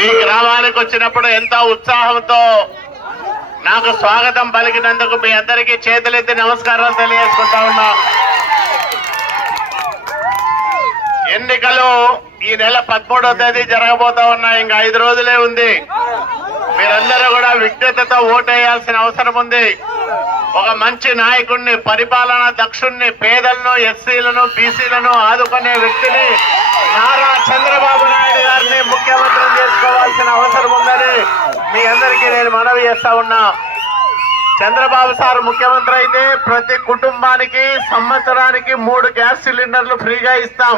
మీ గ్రామానికి వచ్చినప్పుడు ఎంతో ఉత్సాహంతో నాకు స్వాగతం పలికినందుకు మీ అందరికీ చేతులెత్తి నమస్కారాలు తెలియజేసుకుంటా ఉన్నా. ఎన్నికలు ఈ నెల పదమూడవ తేదీ జరగబోతా ఉన్నాయి. ఇంకా ఐదు రోజులే ఉంది. మీరందరూ కూడా విజ్ఞతతో ఓటేయాల్సిన అవసరం ఉంది. ఒక మంచి నాయకుడిని పరిపాలన దక్షుణ్ణి పేదలను ఎస్సీలను బీసీలను ఆదుకునే వ్యక్తిని నారా చేసుకోవాల్సిన అవసరం ఉందని మీ అందరికీ నేను మనవి చేస్తా ఉన్నా. చంద్రబాబు సార్ ముఖ్యమంత్రి అయితే ప్రతి కుటుంబానికి సంవత్సరానికి మూడు గ్యాస్ సిలిండర్లు ఫ్రీగా ఇస్తాం.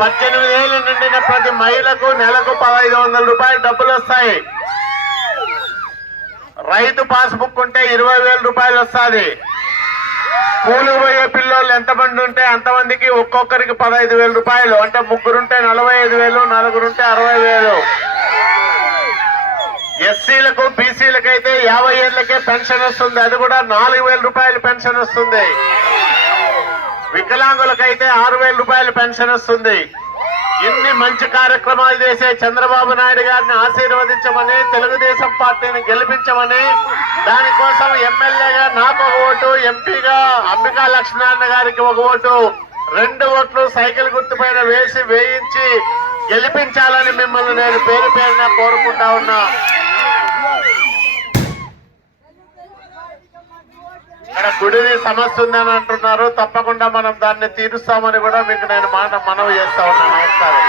పద్దెనిమిది ఏళ్ళు నిండిన ప్రతి మహిళకు నెలకు పదహైదు వందల రూపాయలు డబ్బులు వస్తాయి. రైతు పాస్బుక్ ఉంటే ఇరవై వేల రూపాయలు వస్తుంది. కూలి పోయే పిల్లలు ఎంతమంది ఉంటే అంతమందికి ఒక్కొక్కరికి పదహైదు వేల రూపాయలు. అంటే ముగ్గురుంటే నలభై ఐదు వేలు నలుగురుంటే అరవై వేలు ఎస్సీలకు బీసీలకు అయితే యాభై ఏళ్ళకే పెన్షన్ వస్తుంది. అది కూడా నాలుగు వేల రూపాయలు పెన్షన్ వస్తుంది. వికలాంగులకైతే ఆరు వేల రూపాయలు పెన్షన్ వస్తుంది. ఇన్ని మంచి కార్యక్రమాలు చేసే చంద్రబాబు నాయుడు గారిని ఆశీర్వదించమని తెలుగుదేశం పార్టీని గెలిపించమని దానికోసం ఎమ్మెల్యేగా నాకు ఒక ఓటు ఎంపీగా అంబికా లక్ష్మీనారాయణ గారికి ఒక ఓటు రెండు ఓట్లు సైకిల్ గుర్తు పైన వేసి వేయించి గెలిపించాలని మిమ్మల్ని నేను పేరు పేరున కోరుకుంటా ఉన్నా. అక్కడ గుడిది సమస్య ఉందని అంటున్నారు. తప్పకుండా మనం దాన్ని తీరుస్తామని కూడా మీకు నేను మాట మనవి చేస్తా ఉన్నాను నమస్కారం.